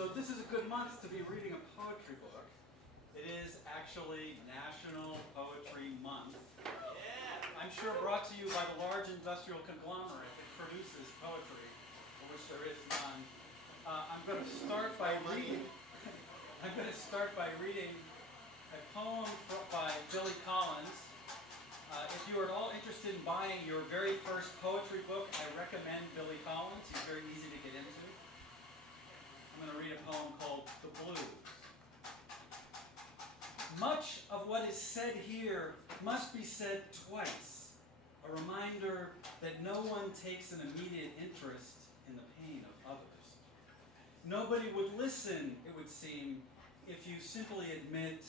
So this is a good month to be reading a poetry book. It is actually National Poetry Month. Yeah. I'm sure brought to you by the large industrial conglomerate that produces poetry, for which there is none. I'm going to start by reading. A poem by Billy Collins. If you are at all interested in buying your very first poetry book, I recommend Billy Collins. He's very easy to get into. I'm going to read a poem called The Blues. Much of what is said here must be said twice, a reminder that no one takes an immediate interest in the pain of others. Nobody would listen, it would seem, if you simply admit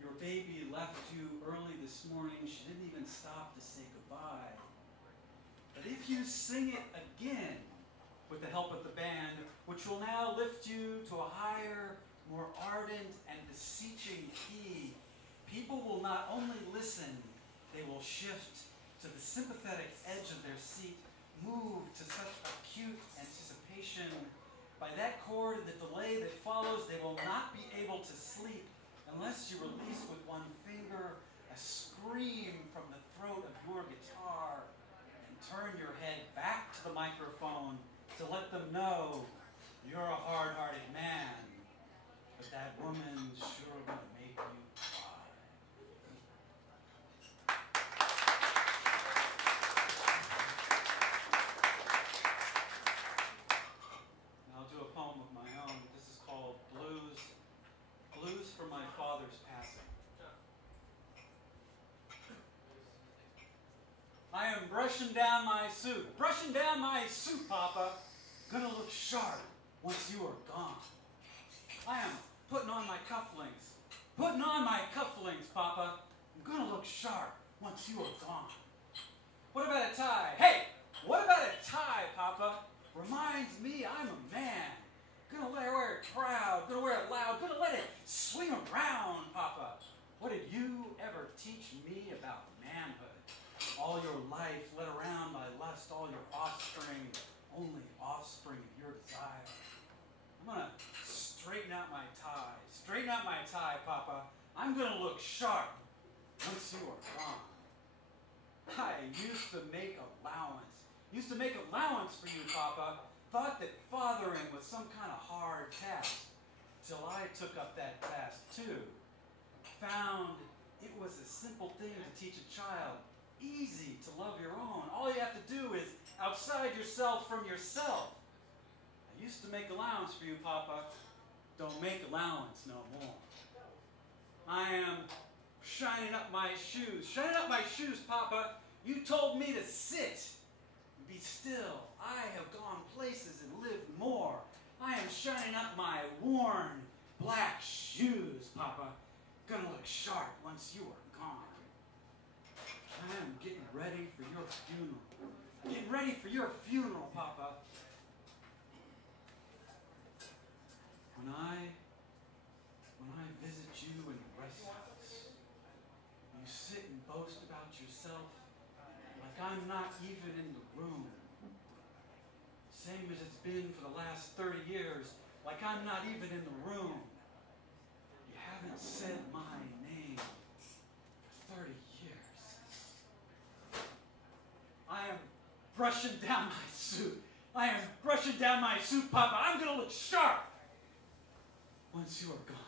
your baby left you early this morning. She didn't even stop to say goodbye. But if you sing it again, with the help of the band, which will now lift you to a higher, more ardent and beseeching key, people will not only listen, they will shift to the sympathetic edge of their seat, moved to such acute anticipation. By that chord and the delay that follows, they will not be able to sleep unless you release with one finger a scream from the throat of your guitar and turn your head back to the microphone to let them know you're a hard-hearted man, but that woman's sure gonna make you cry. And I'll do a poem of my own. This is called Blues. Blues for my father's passing. I am brushing down my suit. Brushing down my suit, Papa. Gonna look sharp once you are gone. I am putting on my cufflinks. Putting on my cufflinks, Papa. I'm gonna look sharp once you are gone. What about a tie? Hey, what about a tie, Papa? Reminds me I'm a man. Gonna wear it proud. Gonna wear it loud. Gonna let it swing around, Papa. What did you ever teach me about manhood? All your life led around by lust, all your offspring, only offspring of your desire. I'm going to straighten out my tie. Straighten out my tie, Papa. I'm going to look sharp once you are gone. I used to make allowance. Used to make allowance for you, Papa. Thought that fathering was some kind of hard task. Till I took up that task, too. Found it was a simple thing to teach a child. Easy to love your own. All you have to do is outside yourself from yourself. I used to make allowance for you, Papa. Don't make allowance no more. I am shining up my shoes. Shining up my shoes, Papa. You told me to sit and be still. I have gone places and lived more. I am shining up my worn black shoes, Papa. Gonna look sharp once you are gone. I am getting ready for your funeral. Getting ready for your funeral, Papa. When I visit you in the rest house, you sit and boast about yourself like I'm not even in the room. Same as it's been for the last 30 years, like I'm not even in the room. You haven't said my name for 30 years. I am brushing down my suit. I am brushing down my suit, Papa. I'm going to look sharp once you are gone.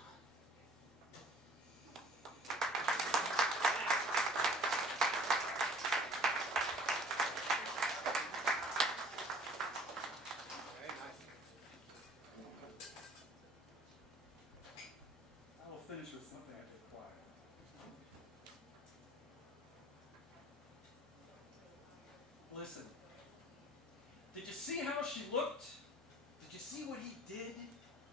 I will finish with something I did quiet. Listen, did you see how she looked? Did you see what he did?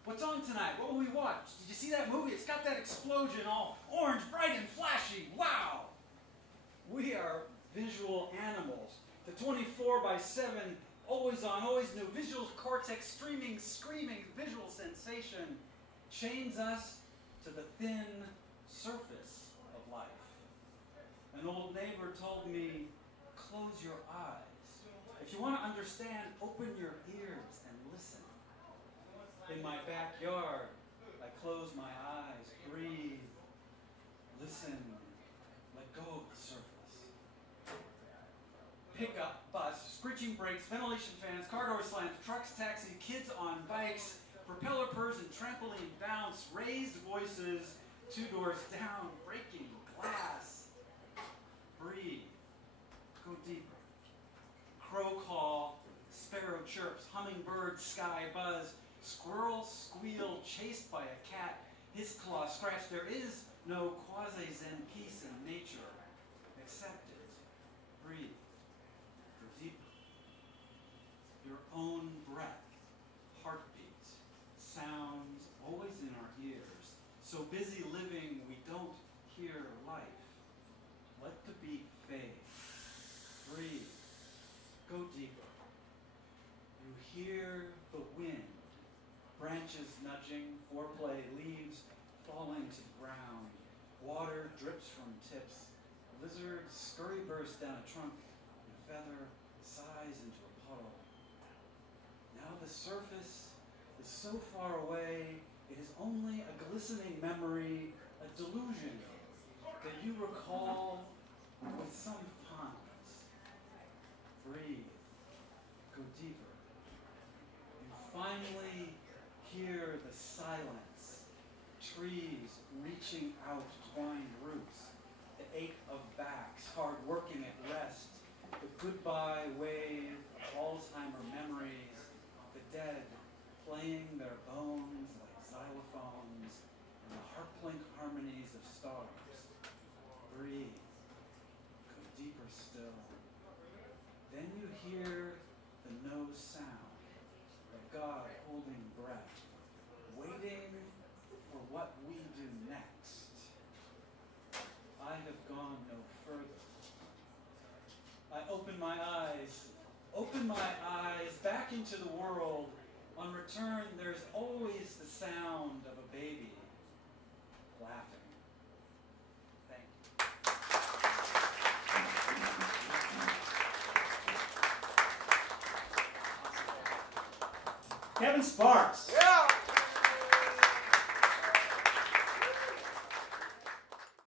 What's on tonight? What will we watch? Did you see that movie? It's got that explosion all orange, bright, and flashy. Wow! We are visual animals. The 24/7, always on, always new, visual cortex streaming, screaming, visual sensation chains us to the thin surface of life. An old neighbor told me, close your eyes. If you want to understand, open your ears and listen. In my my backyard. I close my eyes, breathe, listen, let go of the surface. Pickup, bus, screeching brakes, ventilation fans, car door slams, trucks, taxi, kids on bikes, propeller purrs and trampoline bounce, raised voices, 2 doors down, breaking glass. Breathe. Go deeper. Crow call, sparrow chirps, hummingbird sky buzz, squirrel squeal chased by a cat, his claw scratch. There is no quasi-zen peace in nature. Accept it. Breathe. Go deeper. Your own breath, heartbeat, sounds always in our ears. So busy living we don't hear life. Let the beat fade. Breathe. Go deeper. You hear the wind, branches nudging, foreplay, leaves falling to the ground. Water drips from tips. Lizards scurry burst down a trunk, and a feather sighs into a puddle. Now the surface is so far away, it is only a glistening memory, a delusion that you recall with some fondness. Breathe. Go deeper. You finally hear the silence. Trees reaching out twined roots. The ache of backs, hard working at rest. The goodbye wave of Alzheimer memories. The dead playing their bones like xylophones. And the harp-link harmonies of stars. Breathe. Go deeper still. Then you hear the no sound of God holding breath, waiting for what we do next. I have gone no further. I open my eyes back into the world. On return, there's always the sound of a baby laughing. Thank you. Kevin Sparks. Yeah!